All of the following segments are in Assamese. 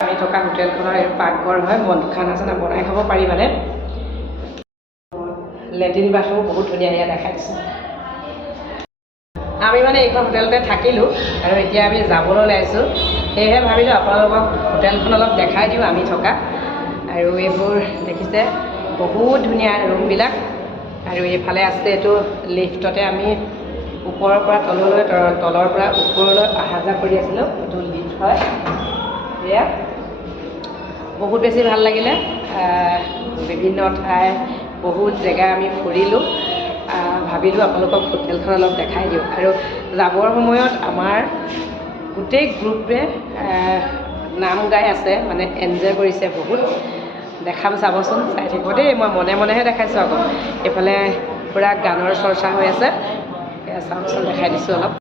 আমি থকা হোটেলখনৰ এই পাকঘৰ হয়, খানা চানা বনাই খাব পাৰি মানে। লেট্ৰিন বাথৰুম বহুত ধুনীয়া ইয়াত দেখাই দিছে। আমি মানে এইখন হোটেলতে থাকিলোঁ আৰু এতিয়া আমি যাবলৈ ওলাইছোঁ, সেয়েহে ভাবিলোঁ আপোনালোকক হোটেলখন অলপ দেখাই দিওঁ আমি থকা। আৰু এইবোৰ দেখিছে বহুত ধুনীয়া ৰুমবিলাক। আৰু এইফালে আছে এইটো লিফ্টতে আমি ওপৰৰ পৰা তললৈ, তলৰ পৰা ওপৰলৈ অহা যোৱা কৰি আছিলোঁ। এইটো লিফ্ট হয়। এয়া বহুত বেছি ভাল লাগিলে। বিভিন্ন ঠাই বহুত জেগা আমি ফুৰিলোঁ। ভাবিলোঁ আপোনালোকক হোটেলখন অলপ দেখাই দিওঁ। আৰু যাবৰ সময়ত আমাৰ গোটেই গ্ৰুপে নাম গাই আছে, মানে এনজয় কৰিছে বহুত। দেখাম চাবচোন, চাই থাকিব দেই। মই মনে মনেহে দেখাইছোঁ আকৌ। এইফালে পূৰা গানৰ চৰ্চা হৈ আছে। এয়া চাওকচোন, দেখাই দিছোঁ অলপ।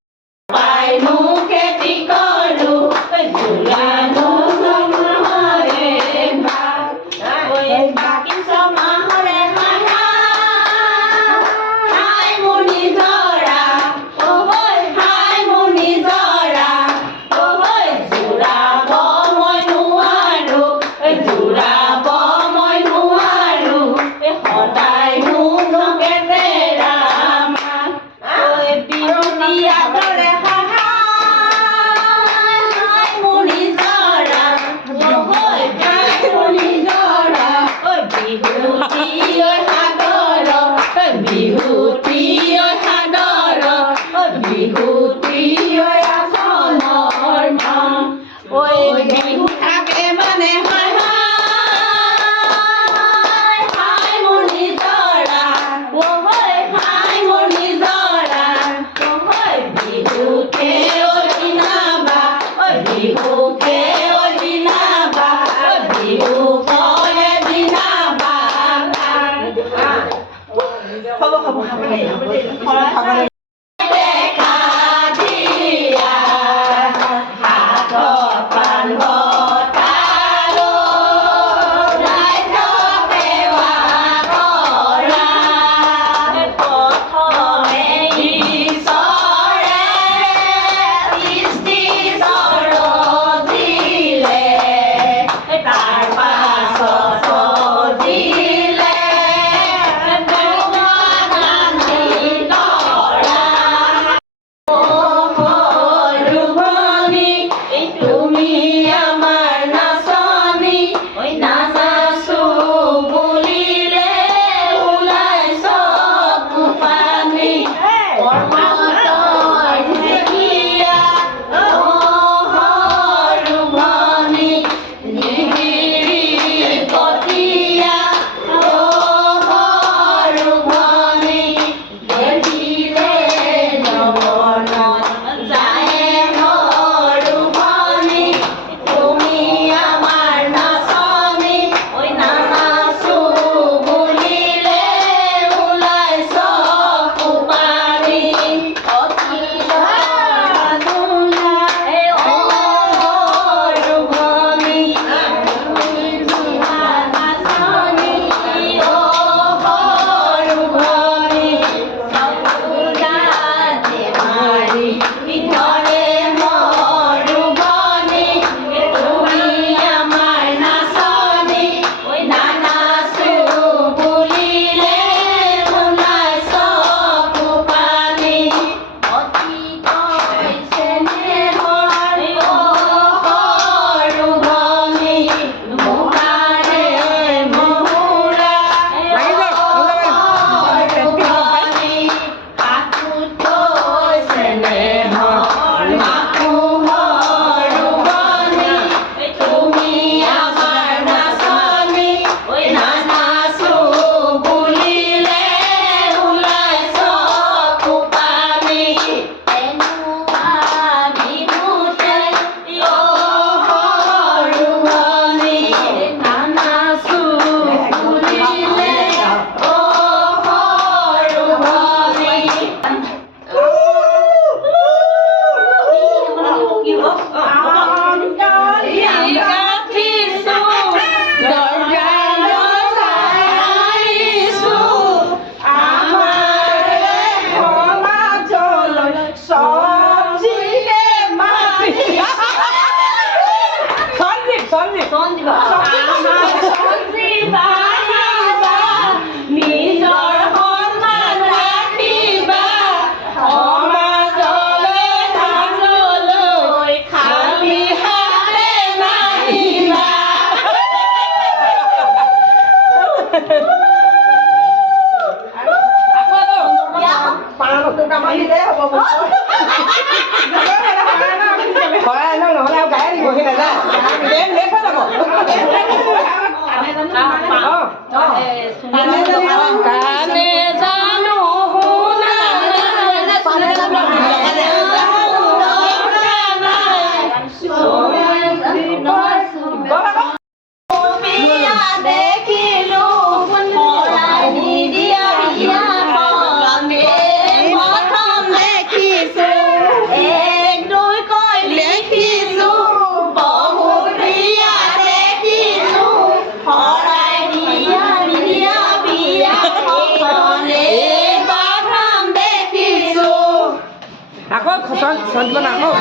দিব না আকৌ